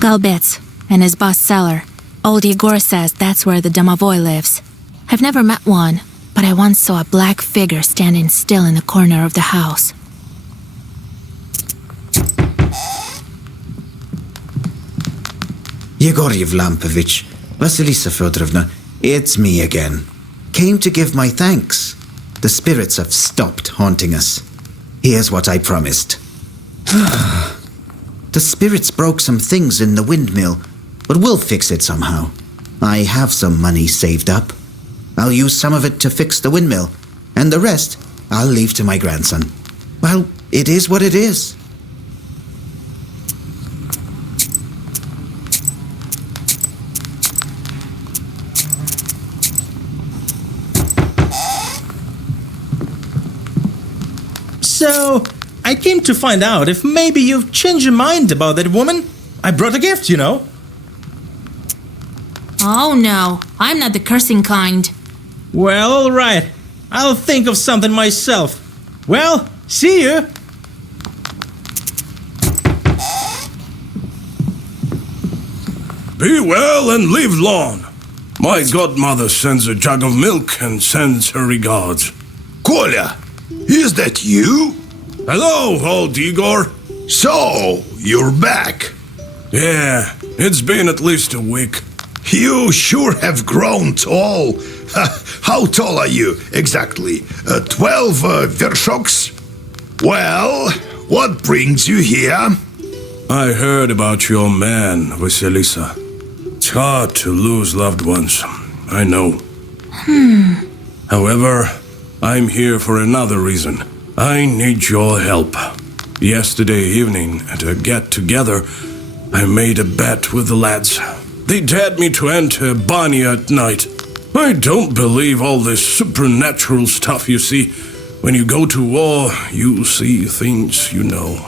Galbets and his boss cellar. Old Igor says that's where the domovoi lives. I've never met one, but I once saw a black figure standing still in the corner of the house. Yegor Yevlampovich, Vasilisa Fedorovna, it's me again. Came to give my thanks. The spirits have stopped haunting us. Here's what I promised. The spirits broke some things in the windmill, but we'll fix it somehow. I have some money saved up. I'll use some of it to fix the windmill, and the rest I'll leave to my grandson. Well, it is what it is. So, I came to find out if maybe you've changed your mind about that woman. I brought a gift, you know. Oh no, I'm not the cursing kind. Well, alright. I'll think of something myself. Well, see you. Be well and live long. My godmother sends a jug of milk and sends her regards. Kolya, is that you? Hello, old Igor. So, you're back. Yeah, it's been at least a week. You sure have grown tall. How tall are you, exactly? 12 vershoks? Well, what brings you here? I heard about your man, Vasilisa. It's hard to lose loved ones, I know. However, I'm here for another reason. I need your help. Yesterday evening, at a get-together, I made a bet with the lads. They dared me to enter Banya at night. I don't believe all this supernatural stuff you see. When you go to war, you see things you know.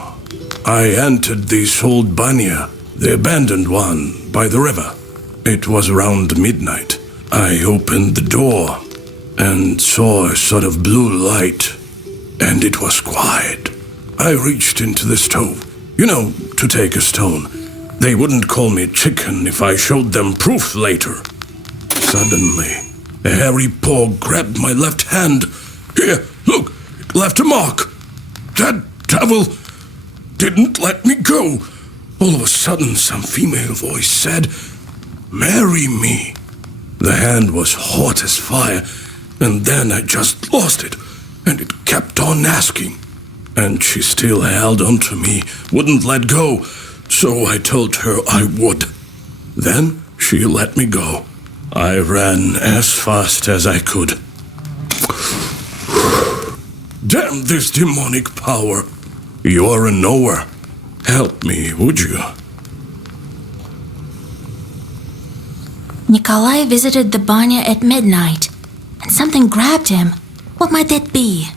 I entered this old Banya, the abandoned one, by the river. It was around midnight. I opened the door and saw a sort of blue light, and it was quiet. I reached into the stove, you know, to take a stone. They wouldn't call me chicken if I showed them proof later. Suddenly, a hairy paw grabbed my left hand. Here, look, it left a mark. That devil didn't let me go. All of a sudden, some female voice said, "Marry me." The hand was hot as fire, and then I just lost it, and it kept on asking. And she still held on to me, wouldn't let go, so I told her I would. Then she let me go. I ran as fast as I could. Damn this demonic power. You're a knower. Help me, would you? Nikolai visited the Banya at midnight, and something grabbed him. What might that be?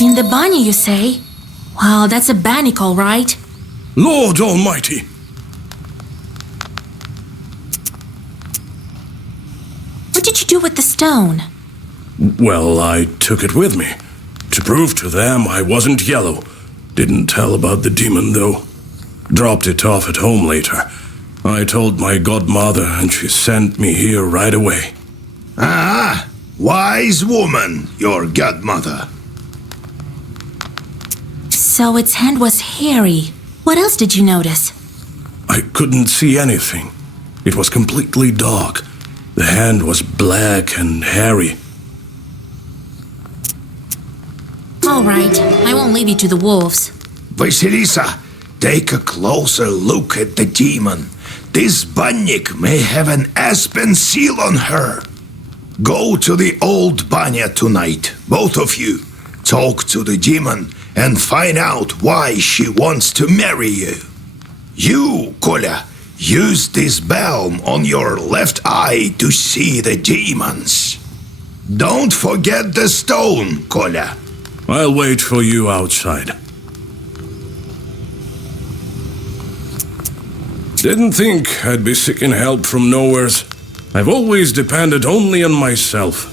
In the Banya, you say? Well, that's a bannicle, right? Lord Almighty! What did you do with the stone? Well, I took it with me. To prove to them I wasn't yellow. Didn't tell about the demon, though. Dropped it off at home later. I told my godmother, and she sent me here right away. Ah, wise woman, your godmother. So its hand was hairy. What else did you notice? I couldn't see anything. It was completely dark. The hand was black and hairy. All right, I won't leave you to the wolves. Vasilisa, take a closer look at the demon. This bannik may have an aspen seal on her. Go to the old Banya tonight, both of you. Talk to the demon and find out why she wants to marry you. You, Kolya, use this balm on your left eye to see the demons. Don't forget the stone, Kolya. I'll wait for you outside. Didn't think I'd be seeking help from nowheres. I've always depended only on myself.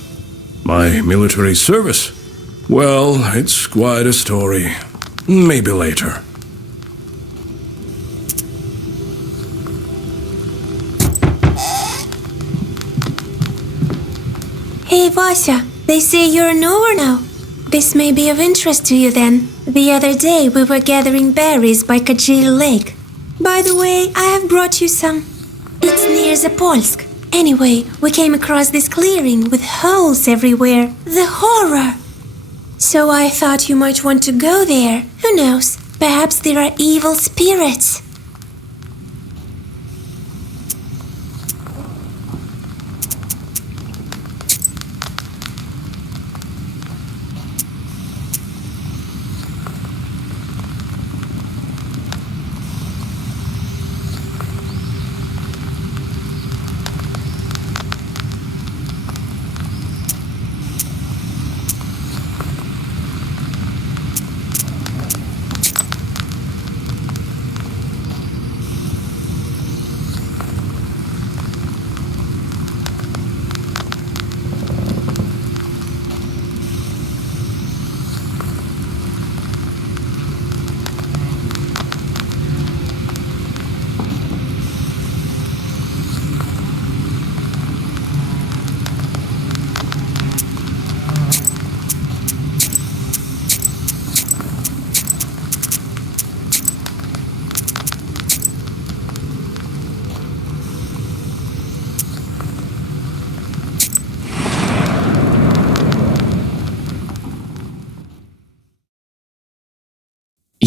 My military service? Well, it's quite a story. Maybe later. Hey, Vasya, they say you're a knower now. This may be of interest to you then. The other day we were gathering berries by Kajil Lake. By the way, I have brought you some. It's near Zapolsk. Anyway, we came across this clearing with holes everywhere. The horror! So I thought you might want to go there. Who knows? Perhaps there are evil spirits.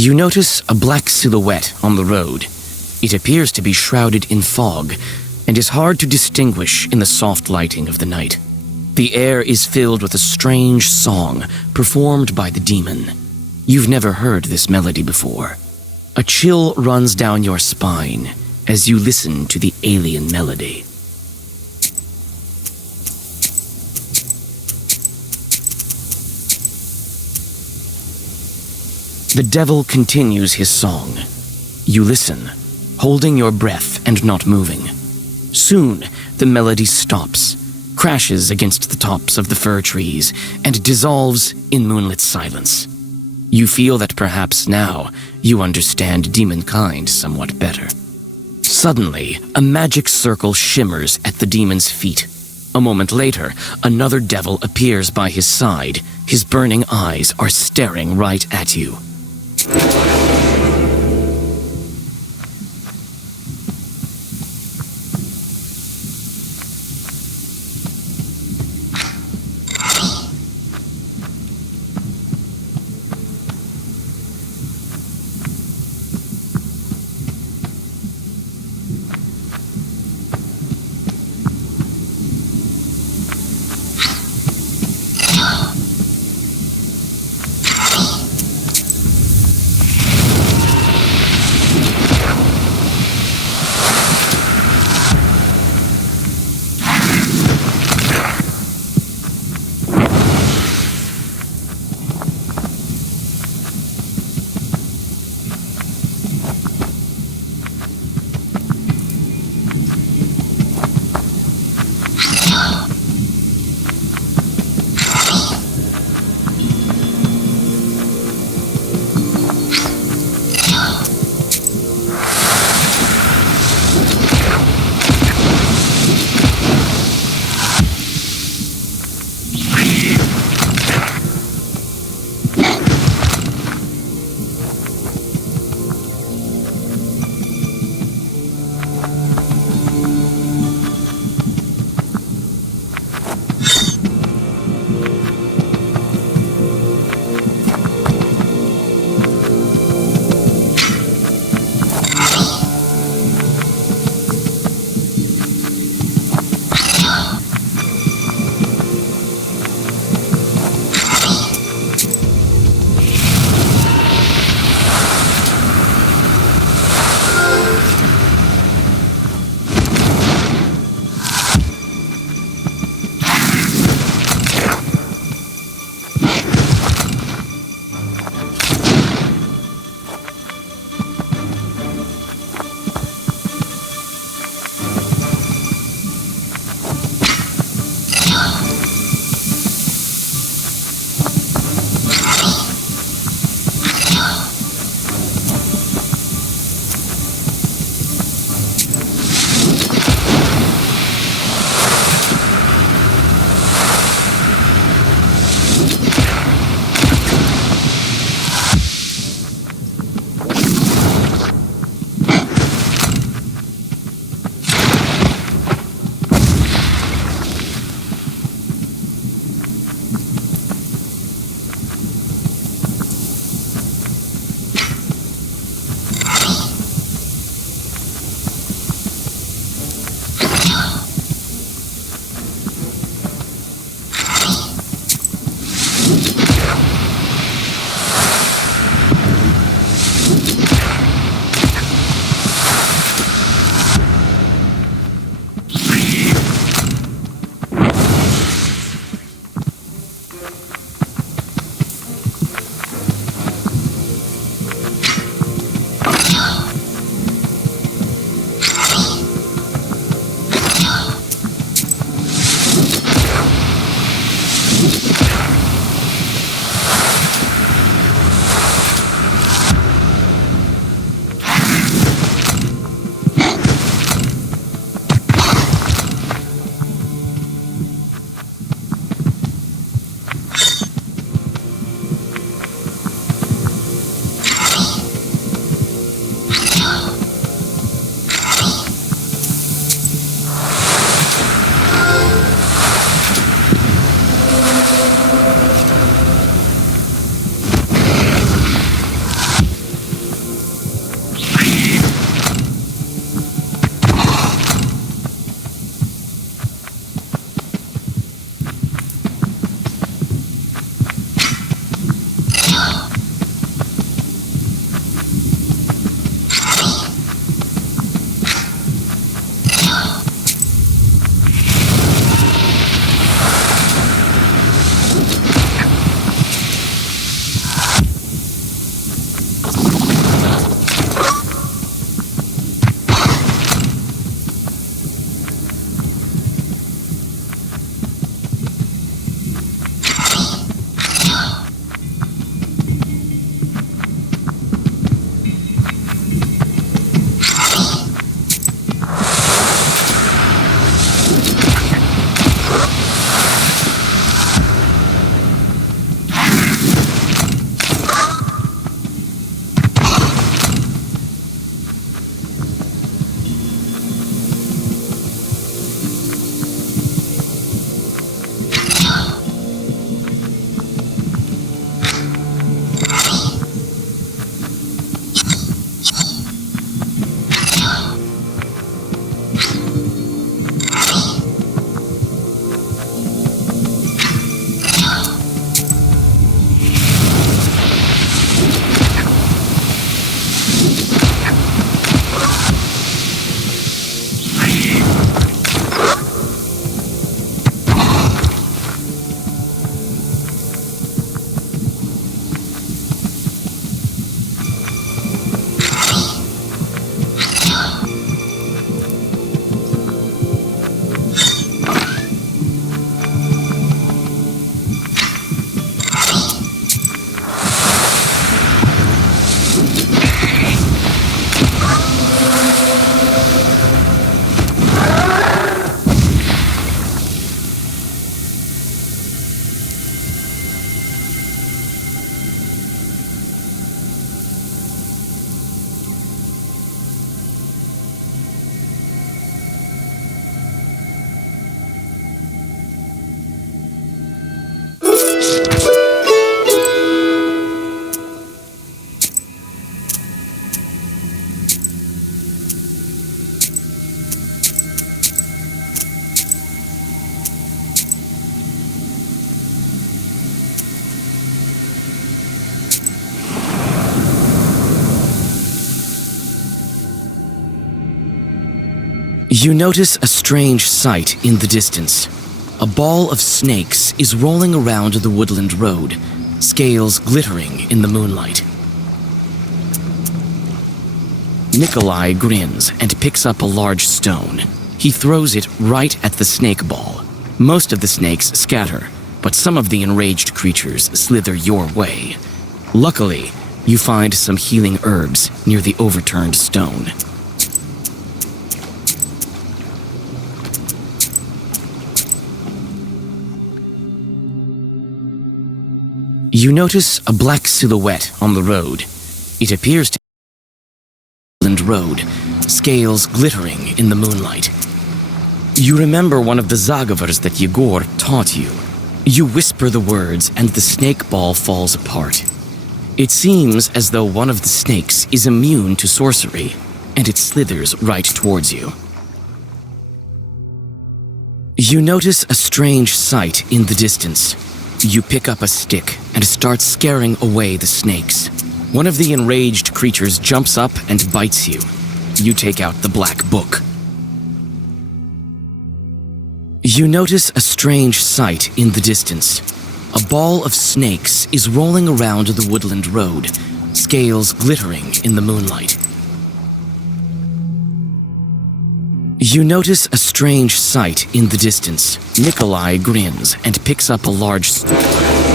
You notice a black silhouette on the road. It appears to be shrouded in fog and is hard to distinguish in the soft lighting of the night. The air is filled with a strange song performed by the demon. You've never heard this melody before. A chill runs down your spine as you listen to the alien melody. The devil continues his song. You listen, holding your breath and not moving. Soon, the melody stops, crashes against the tops of the fir trees, and dissolves in moonlit silence. You feel that perhaps now you understand demonkind somewhat better. Suddenly, a magic circle shimmers at the demon's feet. A moment later, another devil appears by his side. His burning eyes are staring right at you. You notice a strange sight in the distance. A ball of snakes is rolling around the woodland road, scales glittering in the moonlight. Nikolai grins and picks up a large stone. He throws it right at the snake ball. Most of the snakes scatter, but some of the enraged creatures slither your way. Luckily, you find some healing herbs near the overturned stone. You notice a black silhouette on the road. It appears to be a road, scales glittering in the moonlight. You remember one of the Zagavars that Yegor taught you. You whisper the words and the snake ball falls apart. It seems as though one of the snakes is immune to sorcery, and it slithers right towards you. You notice a strange sight in the distance. You pick up a stick and start scaring away the snakes. One of the enraged creatures jumps up and bites you. You take out the black book. You notice a strange sight in the distance. A ball of snakes is rolling around the woodland road, scales glittering in the moonlight. You notice a strange sight in the distance. Nikolai grins and picks up a large stone.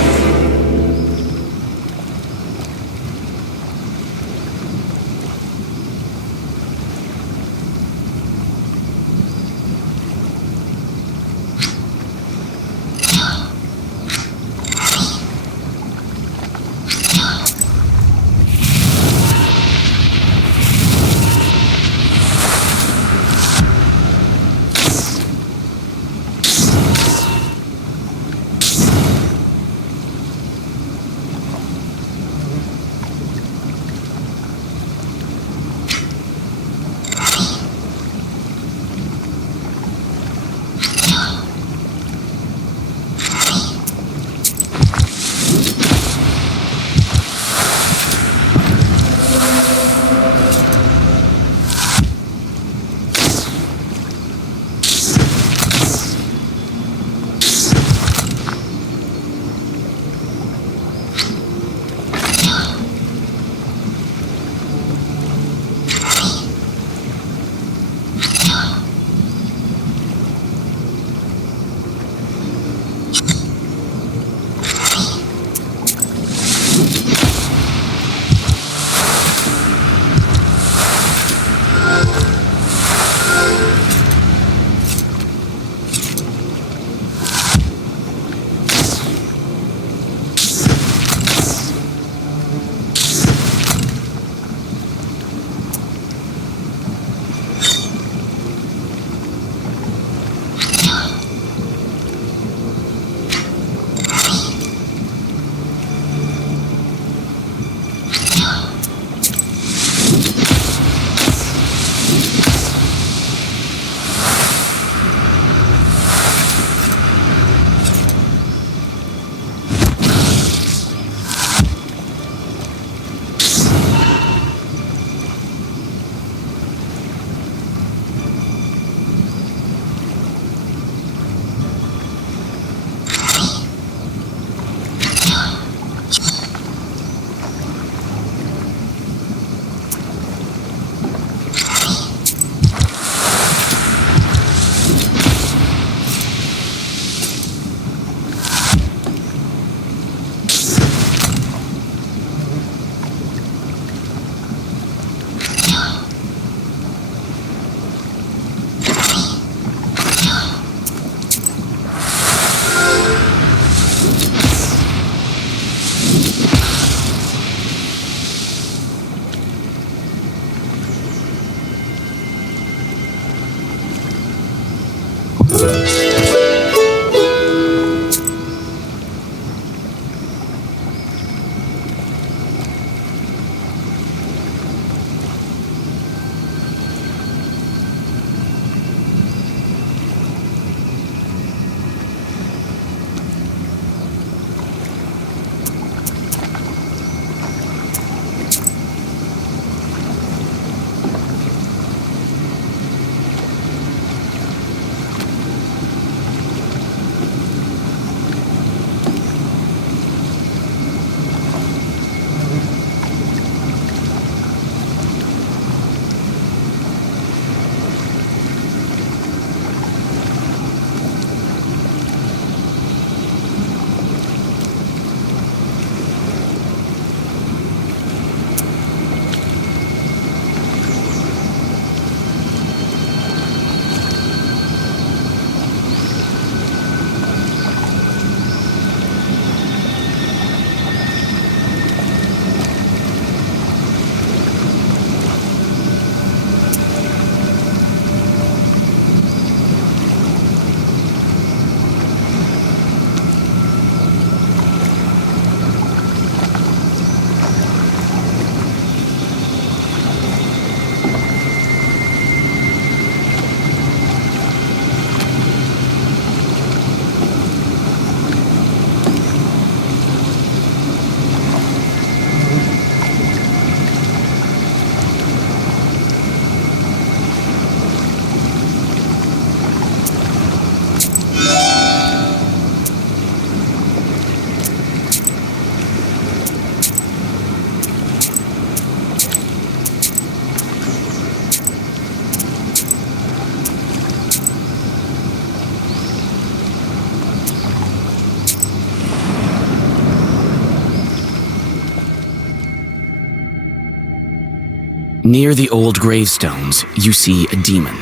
Near the old gravestones, you see a demon.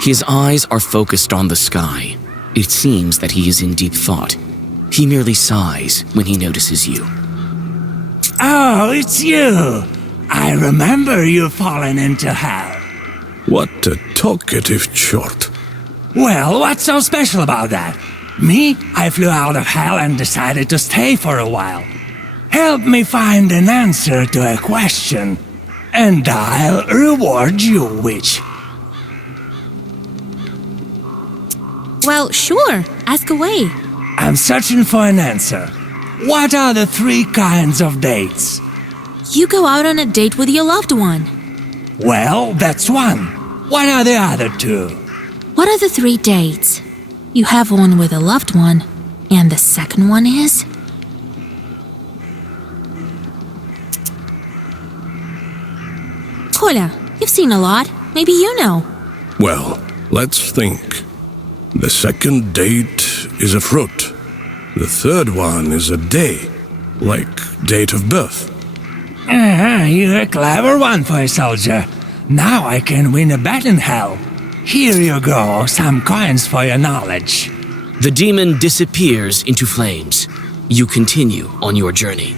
His eyes are focused on the sky. It seems that he is in deep thought. He merely sighs when he notices you. Oh, it's you! I remember you falling into hell. What a talkative chort. Well, what's so special about that? Me, I flew out of hell and decided to stay for a while. Help me find an answer to a question, and I'll reward you, witch. Well, sure. Ask away. I'm searching for an answer. What are the 3 kinds of dates? You go out on a date with your loved one. Well, that's one. What are the other 2? What are the 3 dates? You have one with a loved one, and the second one is? Kolya, you've seen a lot. Maybe you know. Well, let's think. The second date is a fruit. The third one is a day, like date of birth. You're a clever one for a soldier. Now I can win a bet in hell. Here you go, some coins for your knowledge. The demon disappears into flames. You continue on your journey.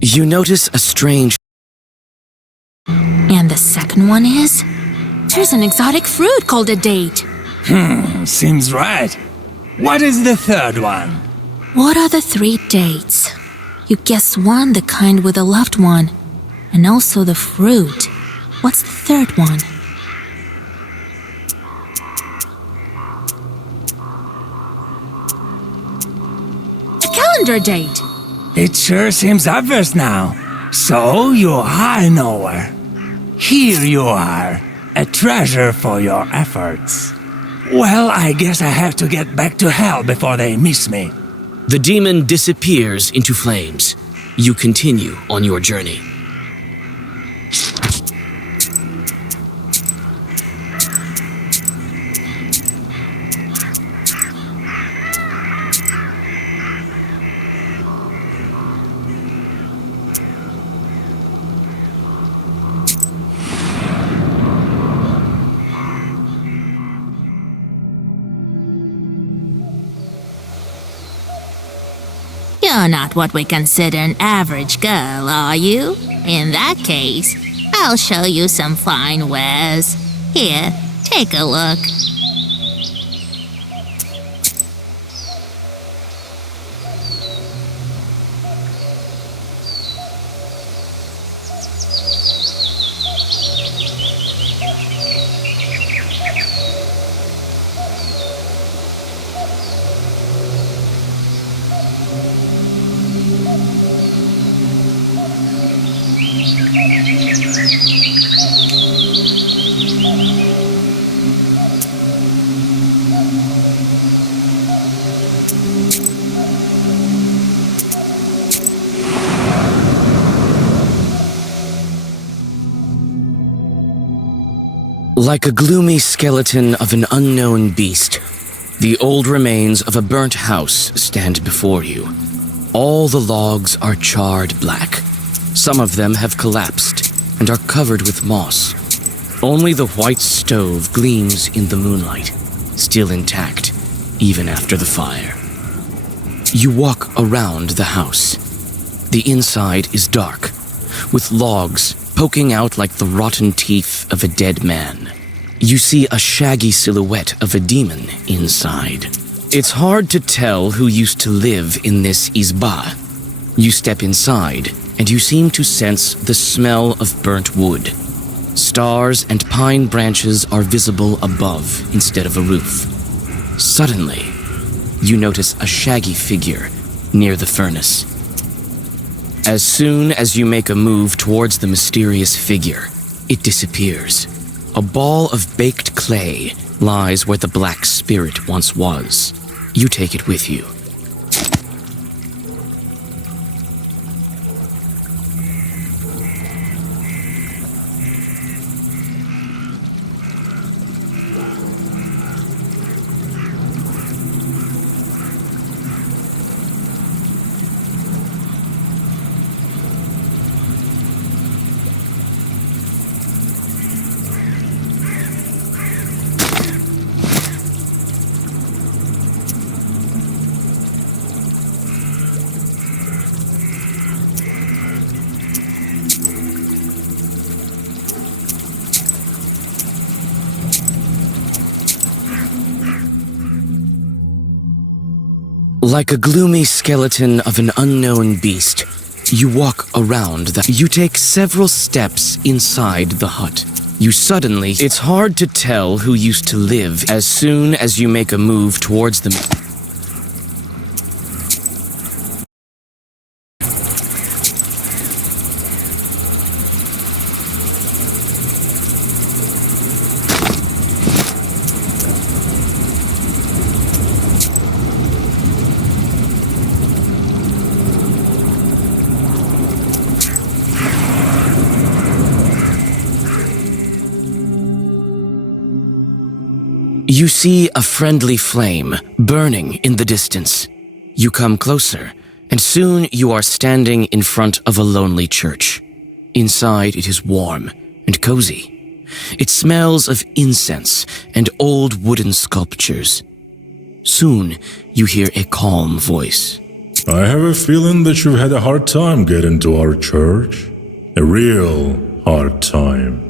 You notice a strange... And the second one is? There's an exotic fruit called a date. Seems right. What is the third one? What are the 3 dates? You guessed one, the kind with a loved one, and also the fruit. What's the third one? A calendar date. It sure seems obvious now. So you are a knower. Here you are, a treasure for your efforts. Well, I guess I have to get back to hell before they miss me. The demon disappears into flames. You continue on your journey. You're not what we consider an average girl, are you? In that case, I'll show you some fine wares. Here, take a look. Like a gloomy skeleton of an unknown beast, the old remains of a burnt house stand before you. All the logs are charred black. Some of them have collapsed and are covered with moss. Only the white stove gleams in the moonlight, still intact, even after the fire. You walk around the house. The inside is dark, with logs poking out like the rotten teeth of a dead man. You see a shaggy silhouette of a demon inside. It's hard to tell who used to live in this izba. You step inside, and you seem to sense the smell of burnt wood. Stars and pine branches are visible above instead of a roof. Suddenly, you notice a shaggy figure near the furnace. As soon as you make a move towards the mysterious figure, it disappears. A ball of baked clay lies where the black spirit once was. You take it with you. Like a gloomy skeleton of an unknown beast, you walk around that. You take several steps inside the hut. It's hard to tell who used to live as soon as you make a move towards them. You see a friendly flame burning in the distance. You come closer, and soon you are standing in front of a lonely church. Inside it is warm and cozy. It smells of incense and old wooden sculptures. Soon you hear a calm voice. I have a feeling that you've had a hard time getting to our church. A real hard time.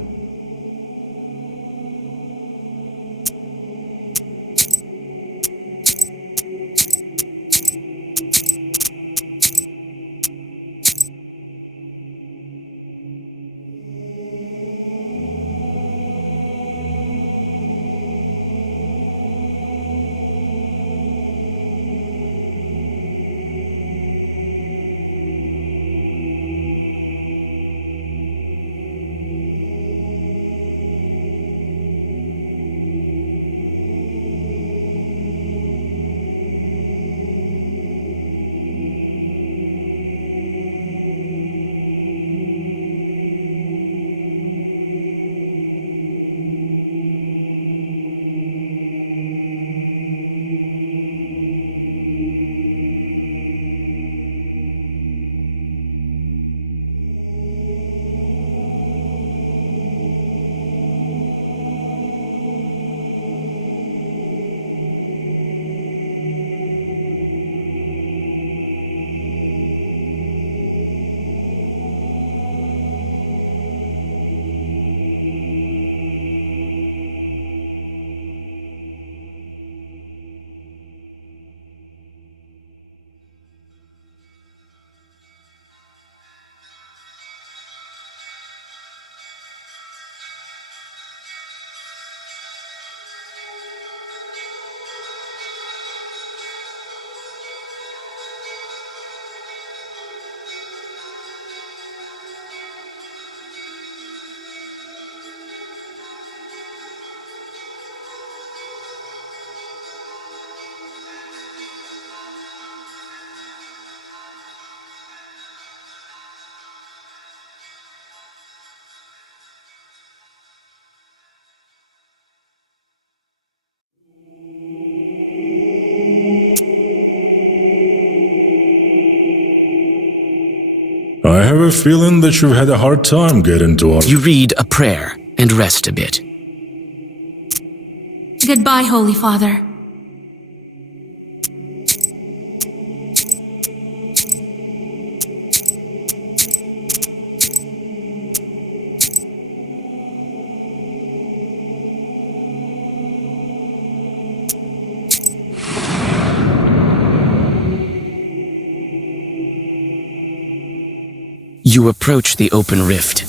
I have a feeling that you've had a hard time getting to our... You read a prayer and rest a bit. Goodbye, Holy Father. You approach the open rift.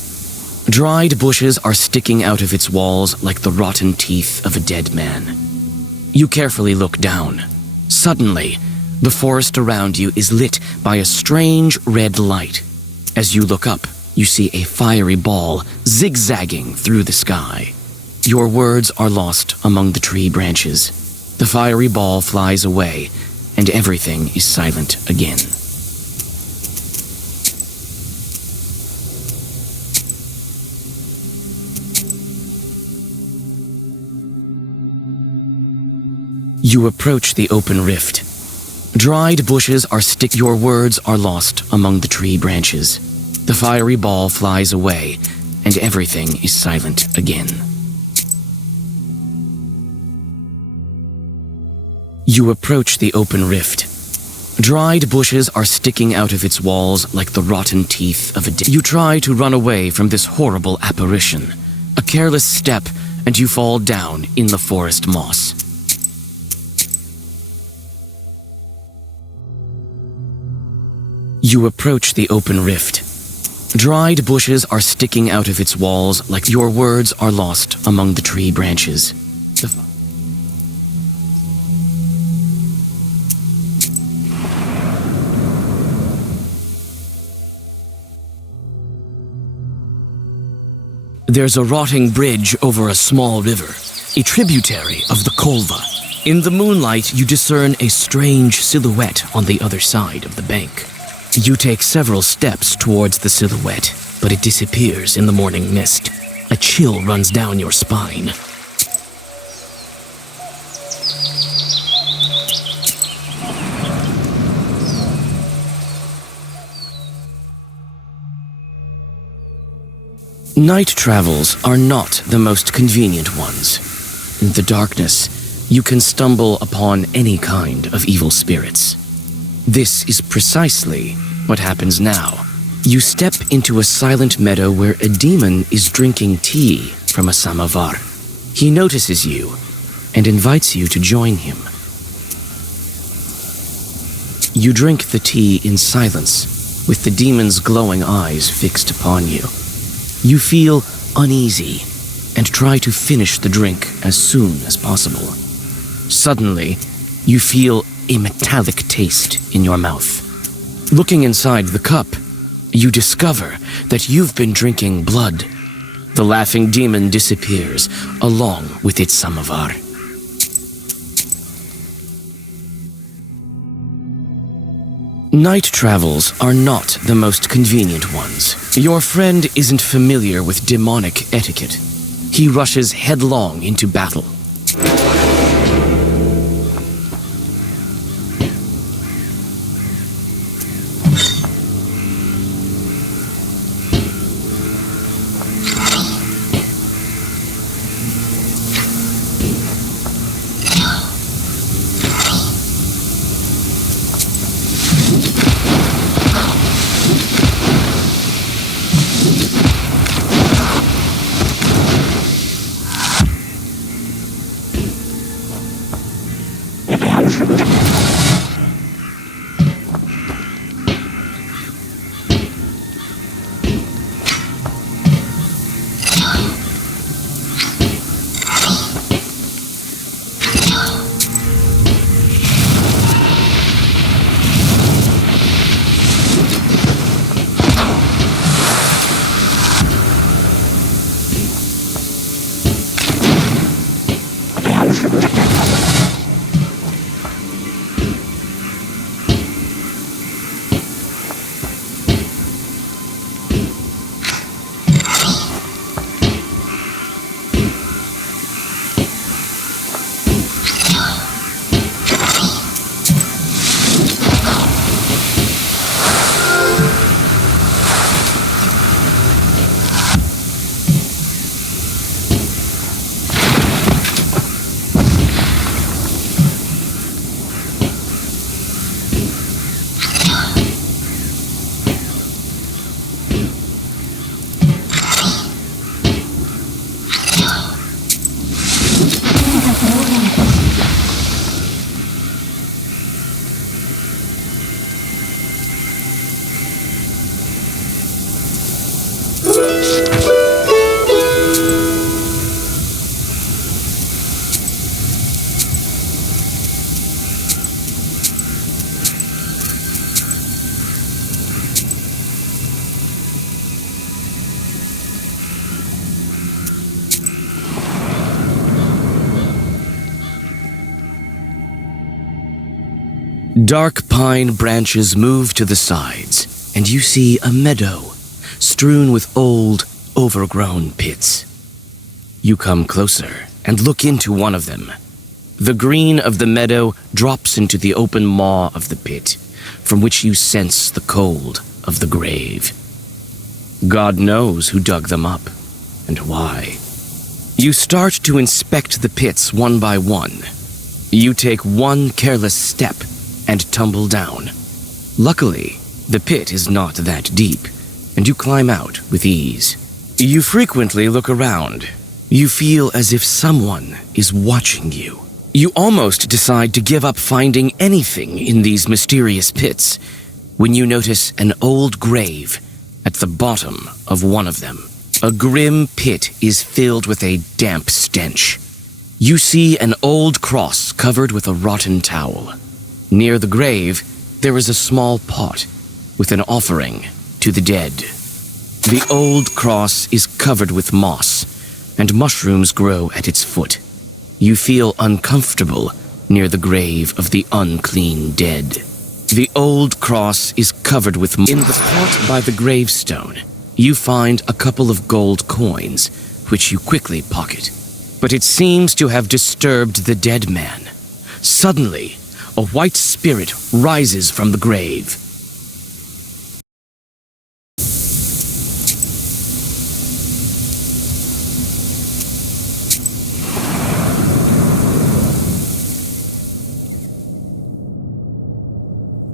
Dried bushes are sticking out of its walls like the rotten teeth of a dead man. You carefully look down. Suddenly, the forest around you is lit by a strange red light. As you look up, you see a fiery ball zigzagging through the sky. Your words are lost among the tree branches. The fiery ball flies away, and everything is silent again. You approach the open rift. Dried bushes are Your words are lost among the tree branches. The fiery ball flies away, and everything is silent again. You approach the open rift. Dried bushes are sticking out of its walls like the rotten teeth of a dead. You try to run away from this horrible apparition. A careless step, and you fall down in the forest moss. You approach the open rift. Dried bushes are sticking out of its walls like your words are lost among the tree branches. There's a rotting bridge over a small river, a tributary of the Kolva. In the moonlight, you discern a strange silhouette on the other side of the bank. You take several steps towards the silhouette, but it disappears in the morning mist. A chill runs down your spine. Night travels are not the most convenient ones. In the darkness, you can stumble upon any kind of evil spirits. This is precisely what happens now. You step into a silent meadow where a demon is drinking tea from a samovar. He notices you and invites you to join him. You drink the tea in silence, with the demon's glowing eyes fixed upon you. You feel uneasy and try to finish the drink as soon as possible. Suddenly, you feel a metallic taste in your mouth. Looking inside the cup, you discover that you've been drinking blood. The laughing demon disappears along with its samovar. Night travels are not the most convenient ones. Your friend isn't familiar with demonic etiquette. He rushes headlong into battle. Dark pine branches move to the sides, and you see a meadow strewn with old, overgrown pits. You come closer and look into one of them. The green of the meadow drops into the open maw of the pit, from which you sense the cold of the grave. God knows who dug them up and why. You start to inspect the pits one by one. You take one careless step and tumble down. Luckily, the pit is not that deep, and you climb out with ease. You frequently look around. You feel as if someone is watching you. You almost decide to give up finding anything in these mysterious pits. when you notice an old grave at the bottom of one of them. A grim pit is filled with a damp stench. You see an old cross covered with a rotten towel. Near the grave, there is a small pot with an offering to the dead. The old cross is covered with moss, and mushrooms grow at its foot. You feel uncomfortable near the grave of the unclean dead. The old cross is covered with moss. In the pot by the gravestone, you find a couple of gold coins, which you quickly pocket. But it seems to have disturbed the dead man. Suddenly, a white spirit rises from the grave.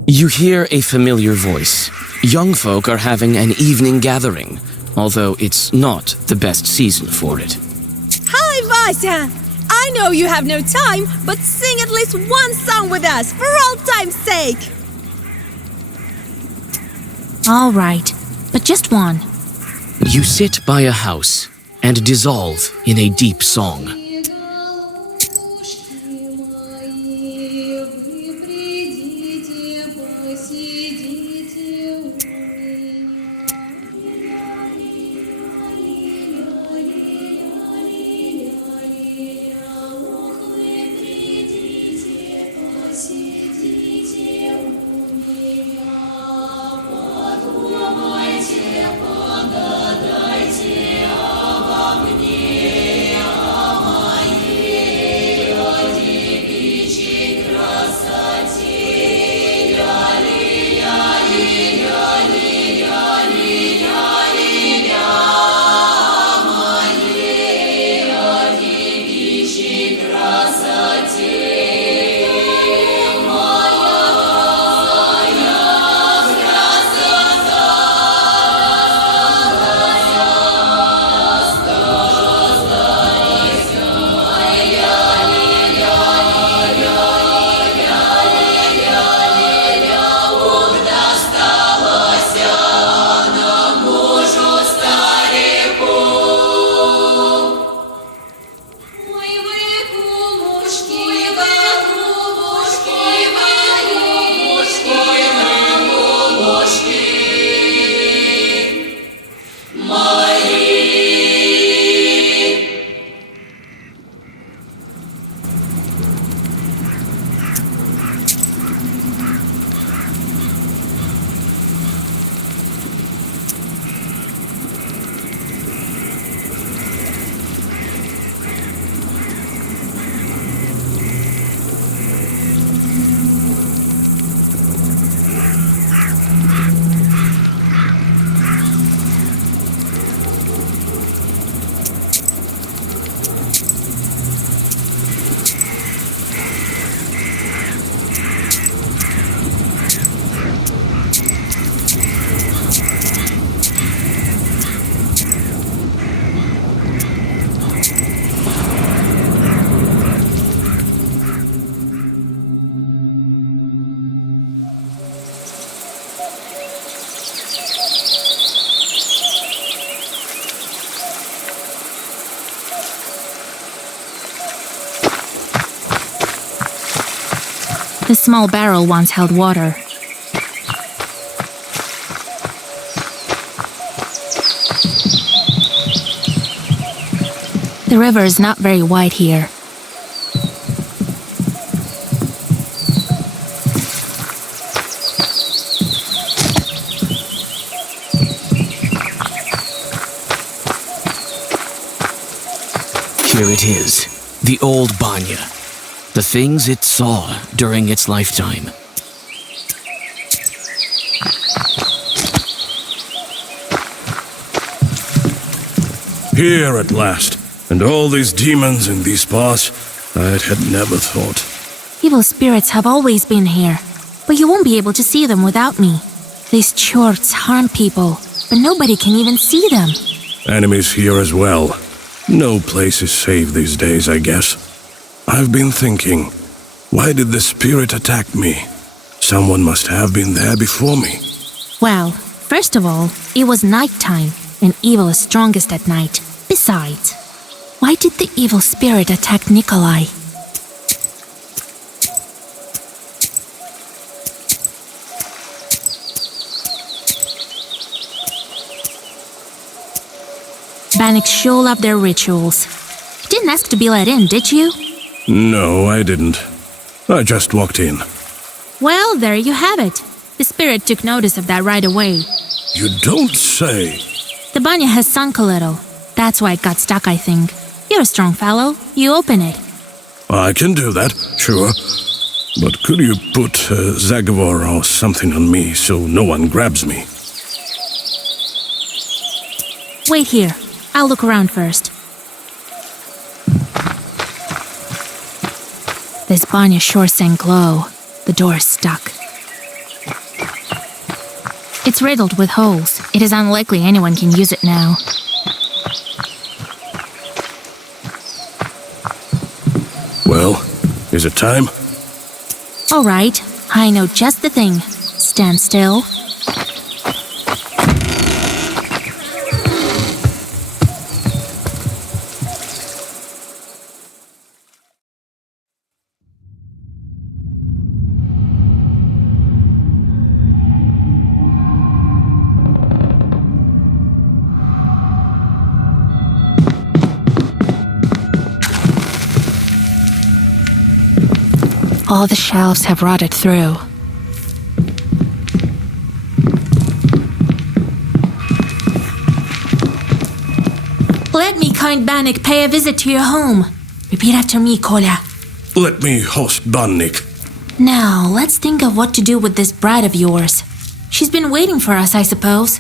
You hear a familiar voice. Young folk are having an evening gathering, although it's not the best season for it. Hi, Vasya! I know you have no time, but sing at least one song with us, for old time's sake! All right, but just one. You sit by a house and dissolve in a deep song. The small barrel once held water. The river is not very wide here. Here it is, the old Banya. The things it saw during its lifetime. Here at last, and all these demons in these parts, I had never thought. Evil spirits have always been here, but you won't be able to see them without me. These churts harm people, but nobody can even see them. Enemies here as well. No place is safe these days, I guess. I've been thinking, why did the spirit attack me? Someone must have been there before me. Well, first of all, it was nighttime, and evil is strongest at night. Besides, why did the evil spirit attack Nikolai? Bannock sure love their rituals. You didn't ask to be let in, did you? No, I didn't. I just walked in. Well, there you have it. The spirit took notice of that right away. You don't say. The banya has sunk a little. That's why it got stuck, I think. You're a strong fellow. You open it. I can do that, sure. But could you put Zagovor or something on me so no one grabs me? Wait here. I'll look around first. This banya sure sank low. The door is stuck. It's riddled with holes. It is unlikely anyone can use it now. Well, is it time? All right. I know just the thing. Stand still. All the shelves have rotted through. Let me, kind Bannock, pay a visit to your home. Repeat after me, Kolya. Let me host Bannik. Now, let's think of what to do with this bride of yours. She's been waiting for us, I suppose.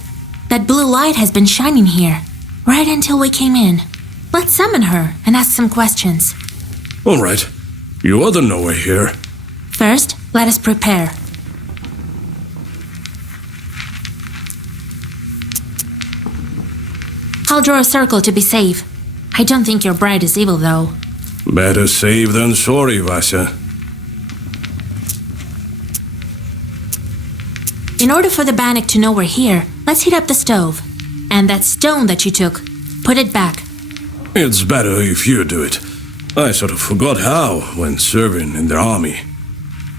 That blue light has been shining here, right until we came in. Let's summon her and ask some questions. All right. You are the knower here. First, let us prepare. I'll draw a circle to be safe. I don't think your bride is evil, though. Better safe than sorry, Vasya. In order for the Bannock to know we're here, let's heat up the stove. And that stone that you took, put it back. It's better if you do it. I sort of forgot how when serving in the army.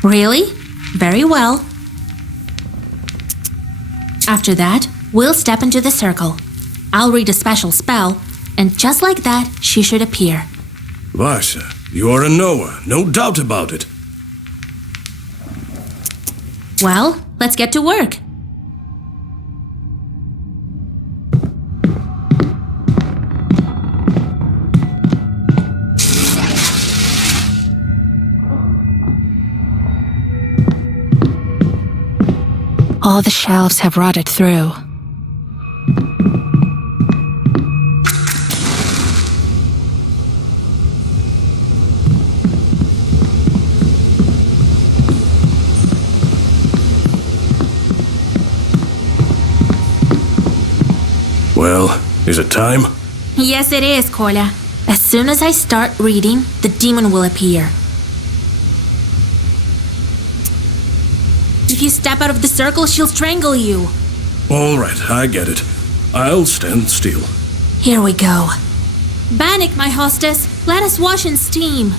Really? Very well. After that, we'll step into the circle. I'll read a special spell, and just like that, she should appear. Vasya, you are a knower, no doubt about it. Well, let's get to work. All the shelves have rotted through. Well, is it time? Yes, it is, Kolya. As soon as I start reading, the demon will appear. If you step out of the circle, she'll strangle you. All right, I get it. I'll stand still. Here we go. Bannock, my hostess, let us wash and steam.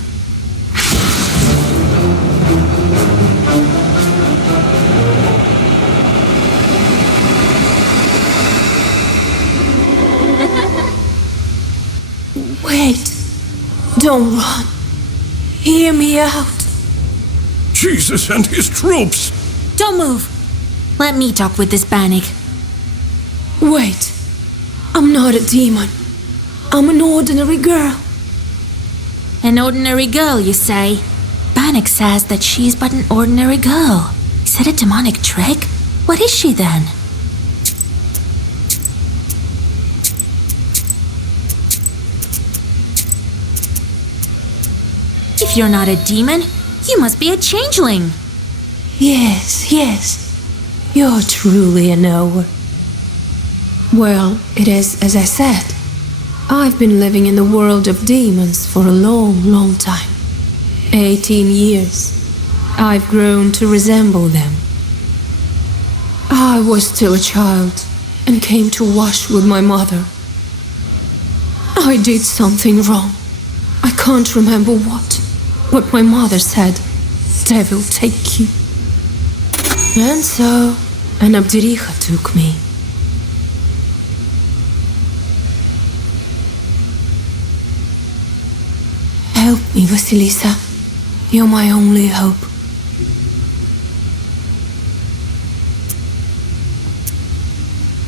Wait. Don't run. Hear me out. Jesus and his troops! Don't move. Let me talk with this Bannock. Wait. I'm not a demon. I'm an ordinary girl. An ordinary girl, you say? Bannock says that she's but an ordinary girl. Is that a demonic trick? What is she then? If you're not a demon, you must be a changeling. Yes. You're truly a knower. Well, it is as I said. I've been living in the world of demons for a long time. 18 years. I've grown to resemble them. I was still a child and came to wash with my mother. I did something wrong. I can't remember what, but my mother said, "Devil take you." And so, an Abdericha took me. Help me, Vasilisa. You're my only hope.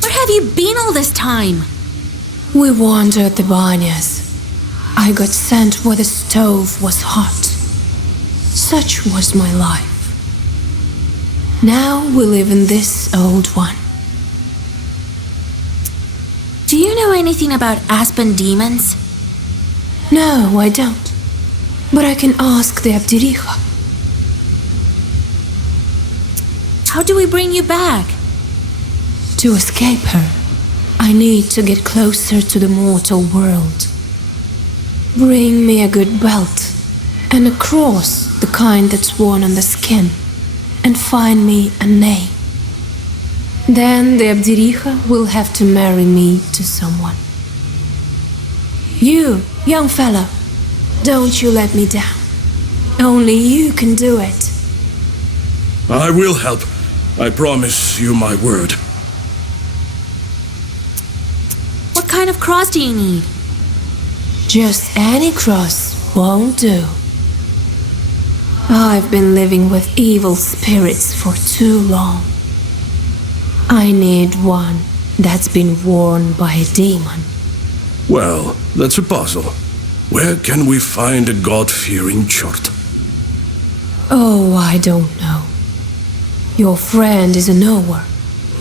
Where have you been all this time? We wandered the banyas. I got sent where the stove was hot. Such was my life. Now we live in this old one. Do you know anything about aspen demons? No, I don't. But I can ask the Abdericha. How do we bring you back? To escape her, I need to get closer to the mortal world. Bring me a good belt and a cross, the kind that's worn on the skin, and find me a name. Then the Abdericha will have to marry me to someone. You, young fella, don't you let me down. Only you can do it. I will help. I promise you my word. What kind of cross do you need? Just any cross won't do. I've been living with evil spirits for too long. I need one that's been worn by a demon. Well, that's a puzzle. Where can we find a God-fearing chort? Oh, I don't know. Your friend is a knower.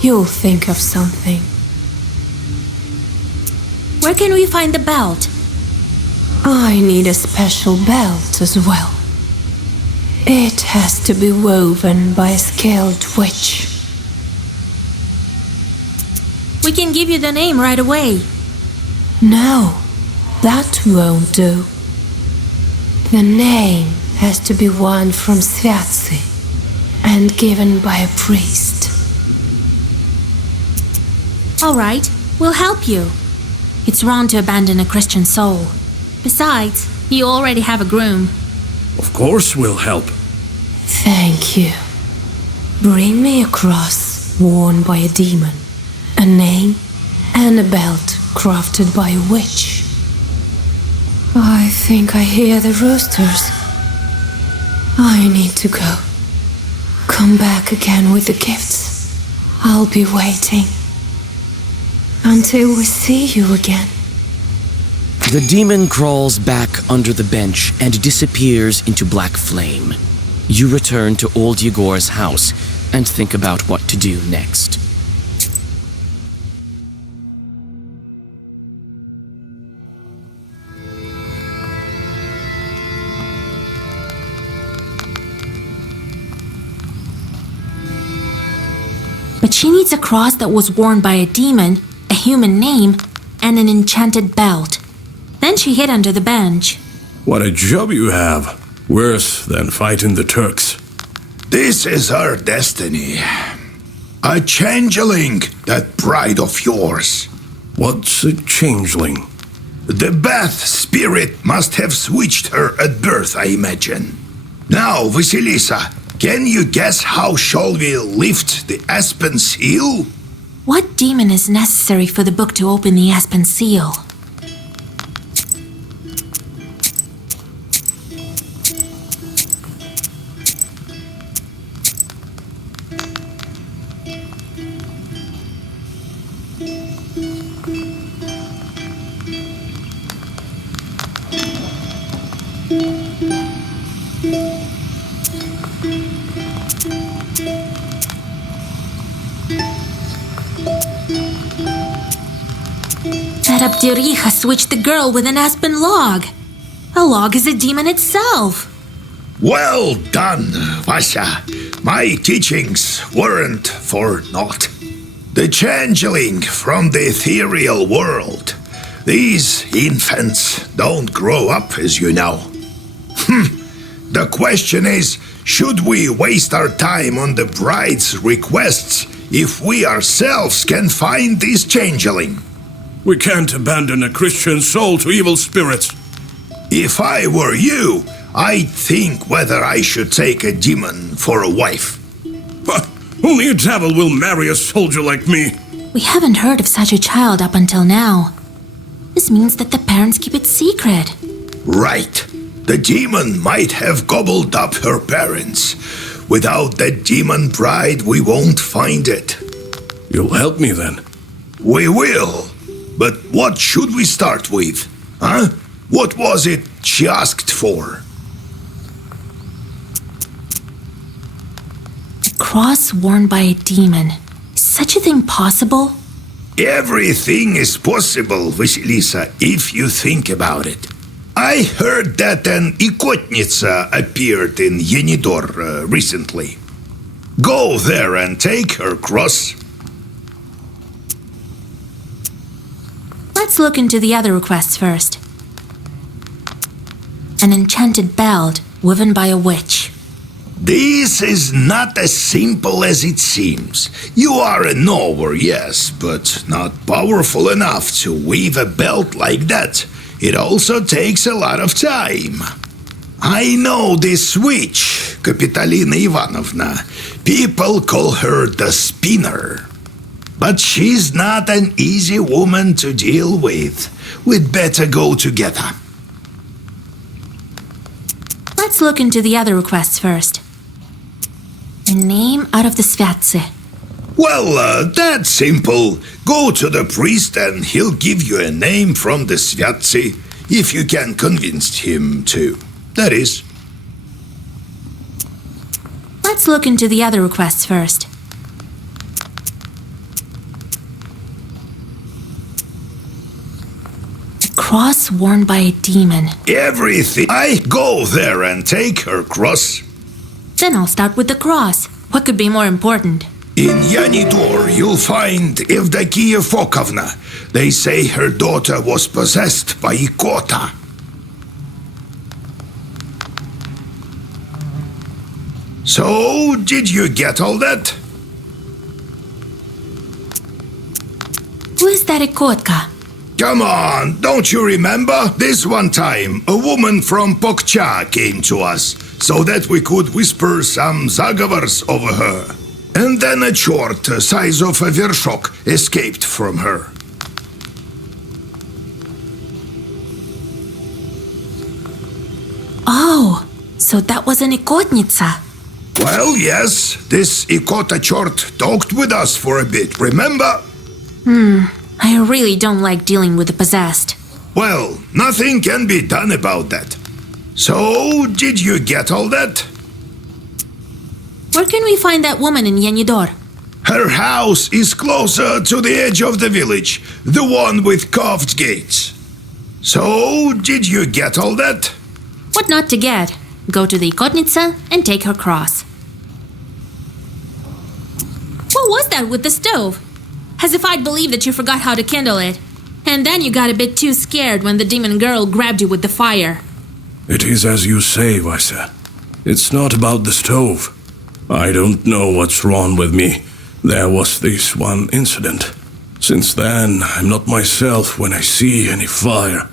You'll think of something. Where can we find the belt? I need a special belt as well. It has to be woven by a skilled witch. We can give you the name right away. No, that won't do. The name has to be one from Sviatsi and given by a priest. All right, we'll help you. It's wrong to abandon a Christian soul. Besides, you already have a groom. Of course we'll help. Thank you. Bring me a cross worn by a demon, a name, and a belt crafted by a witch. I think I hear the roosters. I need to go. Come back again with the gifts. I'll be waiting. Until we see you again. The demon crawls back under the bench and disappears into black flame. You return to old Yegor's house and think about what to do next. But she needs a cross that was worn by a demon, a human name, and an enchanted belt. Then she hid under the bench. What a job you have. Worse than fighting the Turks. This is our destiny. A changeling, that bride of yours. What's a changeling? The Bath spirit must have switched her at birth, I imagine. Now, Vasilisa, can you guess how shall we lift the aspen seal? What demon is necessary for the book to open the aspen seal? That Abdericha switched the girl with an aspen log. A log is a demon itself. Well done, Vasya. My teachings weren't for naught. The changeling from the ethereal world. These infants don't grow up, as you know. The question is, Should we waste our time on the bride's requests if we ourselves can find this changeling? We can't abandon a Christian soul to evil spirits. If I were you, I'd think whether I should take a demon for a wife. Only a devil will marry a soldier like me. We haven't heard of such a child up until now. This means that the parents keep it secret. Right. The demon might have gobbled up her parents. Without that demon bride, we won't find it. You'll help me then? We will. But what should we start with? Huh? What was it she asked for? A cross worn by a demon. Is such a thing possible? Everything is possible, Vasilisa, if you think about it. I heard that an Ikotnitsa appeared in Yenidor recently. Go there and take her cross. Let's look into the other requests first. An enchanted belt woven by a witch. This is not as simple as it seems. You are a knower, yes, but not powerful enough to weave a belt like that. It also takes a lot of time. I know this witch, Kapitalina Ivanovna. People call her the spinner. But she's not an easy woman to deal with. We'd better go together. Let's look into the other requests first. A name out of the Svyatse. Well, that's simple. Go to the priest and he'll give you a name from the Svyatse, if you can convince him to. That is. Let's look into the other requests first. A cross worn by a demon. Everything. I go there and take her cross. Then I'll start with the cross. What could be more important? In Yanidor, you'll find Evdokia Fokovna. They say her daughter was possessed by Ikota. So, did you get all that? Who is that Ikotka? Come on, don't you remember? This one time, a woman from Pokcha came to us, so that we could whisper some zagovors over her. And then a chort, size of a vershok, escaped from her. Oh, so that was an Ikotnitsa. Well, yes, this Ikota chort talked with us for a bit, remember? I really don't like dealing with the possessed. Well, nothing can be done about that. So, did you get all that? Where can we find that woman in Yenidor? Her house is closer to the edge of the village, the one with carved gates. So, did you get all that? What not to get? Go to the Ikotnitsa and take her cross. What was that with the stove? As if I'd believe that you forgot how to kindle it. And then you got a bit too scared when the demon girl grabbed you with the fire. It is as you say, Vaisa. It's not about the stove. I don't know what's wrong with me. There was this one incident. Since then, I'm not myself when I see any fire.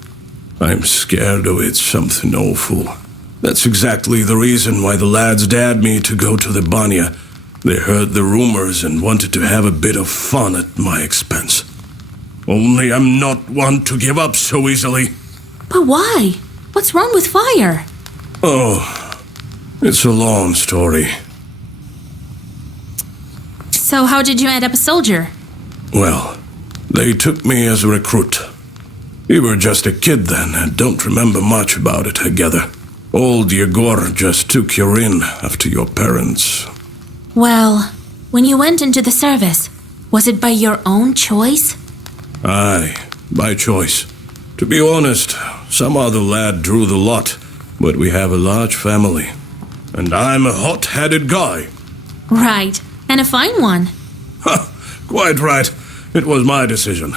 I'm scared of it, something awful. That's exactly the reason why the lads dared me to go to the banya. They heard the rumors and wanted to have a bit of fun at my expense. Only I'm not one to give up so easily. But why? What's wrong with fire? Oh, it's a long story. So how did you end up a soldier? Well, they took me as a recruit. You were just a kid then and don't remember much about it, I gather. Old Yegor just took you in after your parents. Well, when you went into the service, was it by your own choice? Aye, by choice. To be honest, some other lad drew the lot, but we have a large family. And I'm a hot-headed guy. Right, and a fine one. Ha, quite right. It was my decision.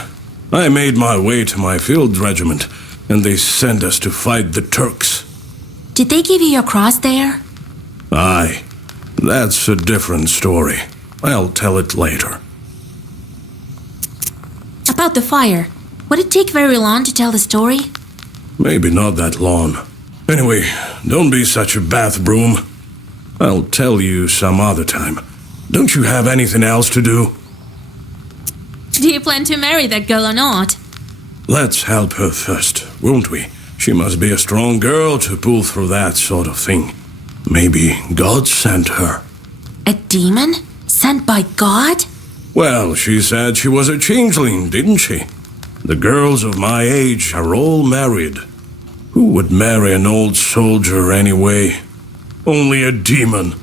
I made my way to my field regiment, and they sent us to fight the Turks. Did they give you your cross there? Aye, that's a different story. I'll tell it later. About the fire. Would it take very long to tell the story? Maybe not that long. Anyway, don't be such a bath broom. I'll tell you some other time. Don't you have anything else to do? Do you plan to marry that girl or not? Let's help her first, won't we? She must be a strong girl to pull through that sort of thing. Maybe God sent her. A demon? Sent by God? Well, she said she was a changeling, didn't she? The girls of my age are all married. Who would marry an old soldier anyway? Only a demon.